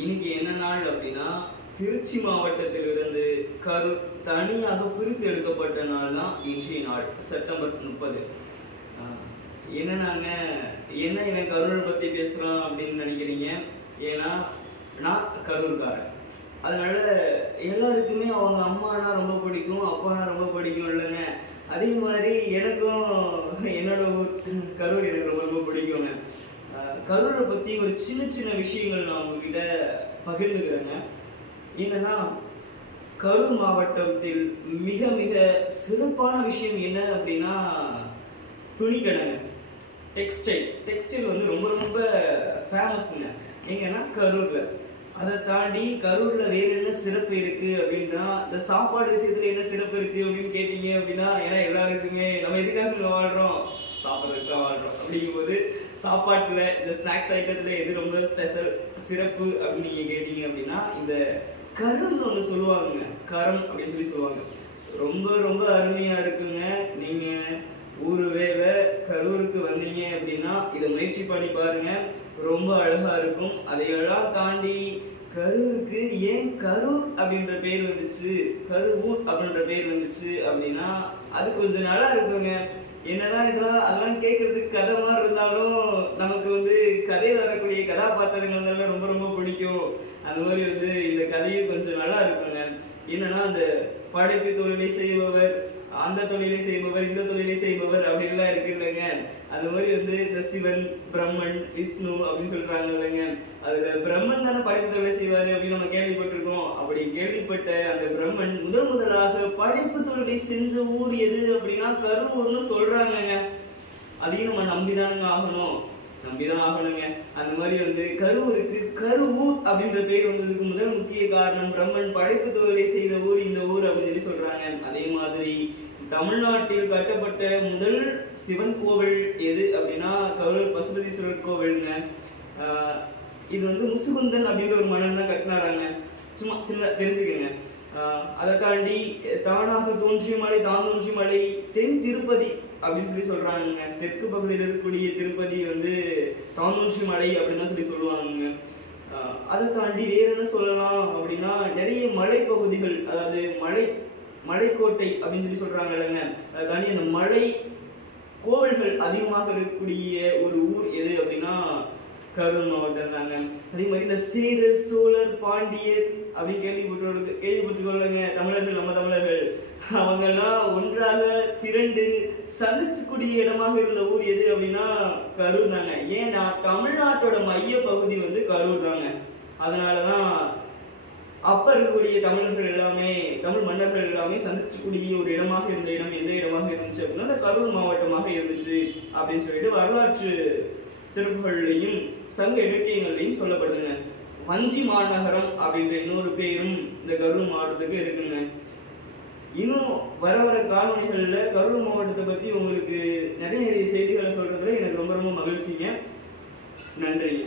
இன்னைக்கு என்ன நாள் அப்படின்னா திருச்சி மாவட்டத்திலிருந்து கரு தனியாக பிரித்து எடுக்கப்பட்ட நாள் தான் இன்றைய நாள் செப்டம்பர் முப்பது. என்னன்னாங்க என்ன இவன் கரூரை பற்றி பேசுகிறான் அப்படின்னு நினைக்கிறீங்க? ஏன்னா நான் கரூர்காரன். அதனால எல்லாருக்குமே அவங்க அம்மானா ரொம்ப பிடிக்கும் அப்பானா ரொம்ப பிடிக்கும் இல்லைங்க. அதே மாதிரி எனக்கும் என்னோட ஊர் கரூர் எனக்கு ரொம்ப ரொம்ப பிடிக்குங்க. கரூரை பற்றி ஒரு சின்ன சின்ன விஷயங்கள் நான் உங்ககிட்ட பகிர்ந்துக்கிறேங்க. என்னன்னா கரூர் மாவட்டத்தில் மிக மிக சிறப்பான விஷயம் என்ன அப்படின்னா துணிக்கடைங்க. டெக்ஸ்டைல் டெக்ஸ்டைல் வந்து ரொம்ப ரொம்ப ஃபேமஸ்ங்க எங்கன்னா கரூரில். அதை தாண்டி கரூரில் வேறு என்ன சிறப்பு இருக்குது அப்படின்னா இந்த சாப்பாடு விஷயத்தில் என்ன சிறப்பு இருக்குது அப்படின்னு கேட்டிங்க அப்படின்னா ஏன்னா எல்லாருக்குமே நம்ம எதுக்காக வாழ்கிறோம் சாப்பிட்றதுக்கு அப்படிங்கும்போது சாப்பாட்டில் இந்த ஸ்நாக்ஸ் ஐட்டத்தில் எது ரொம்ப ஸ்பெஷல் சிறப்பு அப்படின்னு நீங்கள் கேட்டிங்க அப்படின்னா இந்த கரம்னு ஒன்று சொல்லுவாங்க. கரம் அப்படின்னு சொல்லி சொல்லுவாங்க. ரொம்ப ரொம்ப அருமையாக இருக்குங்க. நீங்கள் ஊர் வேலை கரூருக்கு வந்தீங்க அப்படின்னா இதை முயற்சி பண்ணி பாருங்க. ரொம்ப அழகாக இருக்கும். அதையெல்லாம் தாண்டி கரூருக்கு ஏன் கரூர் அப்படின்ற பேர் வந்துச்சு? கருவூர் அப்படின்ற பேர் வந்துச்சு அப்படின்னா அது கொஞ்சம் நல்லா இருக்குங்க. என்னதான் இதெல்லாம் அதெல்லாம் கேட்கறதுக்கு கதை மாதிரி இருந்தாலும் நமக்கு வந்து கதையில் வரக்கூடிய கதாபாத்திரங்கள் ரொம்ப ரொம்ப பிடிக்கும். அந்த மாதிரி வந்து இந்த கதையும் கொஞ்சம் நல்லா இருக்குங்க. என்னன்னா அந்த படைப்பு தொழிலை செய்பவர் அந்த தொழிலை செய்பவர் இந்த தொழிலை செய்பவர் அப்படின்லாம் இருக்கு இல்லைங்க அந்த மாதிரி வந்து இந்த சிவன் பிரம்மன் விஷ்ணு அப்படின்னு சொல்றாங்க இல்லைங்க அதுல பிரம்மன் தானே படைப்பு தொழிலை செய்வாரு அப்படின்னு நம்ம கேள்விப்பட்டிருக்கோம். அப்படி கேள்விப்பட்ட அந்த பிரம்மன் முதல் முதலாக படைப்பு தொழிலை செஞ்ச ஊர் எது அப்படின்னா கருவூர்னு சொல்றாங்கங்க. அதையும் நம்ம நம்பிதானுங்க ஆகணும். நம்பிதான் ஆகணுங்க. அந்த மாதிரி வந்து கரூருக்கு கருவூர் அப்படின்ற பேர் வந்ததுக்கு முதல் முக்கிய காரணம் பிரம்மன் படைப்பு தொழிலை செய்த ஊர் இந்த ஊர் அப்படின்னு சொல்லி சொல்றாங்க. அதே மாதிரி தமிழ்நாட்டில் கட்டப்பட்ட முதல் சிவன் கோவில் எது அப்படின்னா கரூர் பசுபதீஸ்வரர் கோவிலுங்க. இது வந்து முசுகுந்தன் அப்படின்ற ஒரு மன்னன் தான் கட்டினாராங்க. சும்மா சின்ன தெரிஞ்சுக்கங்க. அதை தாண்டி தானாக தோன்றிய மலை தான் தோன்றிய மலை தென் திருப்பதி அப்படின்னு சொல்லி சொல்றாங்க தெற்கு பகுதியில் இருக்கக்கூடிய திருப்பதி வந்து தான் தோன்றிய மலை அப்படின்னு சொல்லி சொல்லுவாங்க அதை தாண்டி வேற என்ன சொல்லலாம் அப்படின்னா நிறைய மலைப்பகுதிகள் அதாவது மலை மலைக்கோட்டை அப்படின்னு சொல்லி சொல்றாங்க இல்லைங்க. அதை தாண்டி அந்த மலை கோவில்கள் அதிகமாக இருக்கக்கூடிய ஒரு ஊர் எது அப்படின்னா கரூர் மாவட்டம் தாங்க. அதே மாதிரி இந்த சீரர் சோழர் பாண்டியர் அப்படின்னு கேள்விப்பட்டு கேள்விப்பட்டுக்கொள்ளுங்க தமிழர்கள் நம்ம தமிழர்கள். அவங்கெல்லாம் ஒன்றாக திரண்டு சந்திச்சுக்கூடிய இடமாக இருந்த ஊர் எது அப்படின்னா கரூர் தாங்க. ஏன்னா தமிழ்நாட்டோட மைய பகுதி வந்து கரூர் தாங்க. அதனால தான் அப்ப இருக்கக்கூடிய தமிழர்கள் எல்லாமே தமிழ் மன்னர்கள் எல்லாமே சந்திக்கக்கூடிய ஒரு இடமாக இருந்த இடம் எந்த இடமாக இருந்துச்சு அப்படின்னா அந்த கரூர் மாவட்டமாக இருந்துச்சு அப்படின்னு சொல்லிட்டு வரலாற்று சிறப்புகள்லையும் சங்க இலக்கியங்கள்லையும் சொல்லப்படுதுங்க. வஞ்சி மாநகரம் அப்படின்ற இன்னொரு பேரும் இந்த கரூர் மாவட்டத்துக்கு இருக்குங்க. இன்னும் வர வர காணொலிகளில் கரூர் மாவட்டத்தை பற்றி உங்களுக்கு நிறைய நிறைய செய்திகளை சொல்கிறதுல எனக்கு ரொம்ப ரொம்ப மகிழ்ச்சிங்க. நன்றிங்க.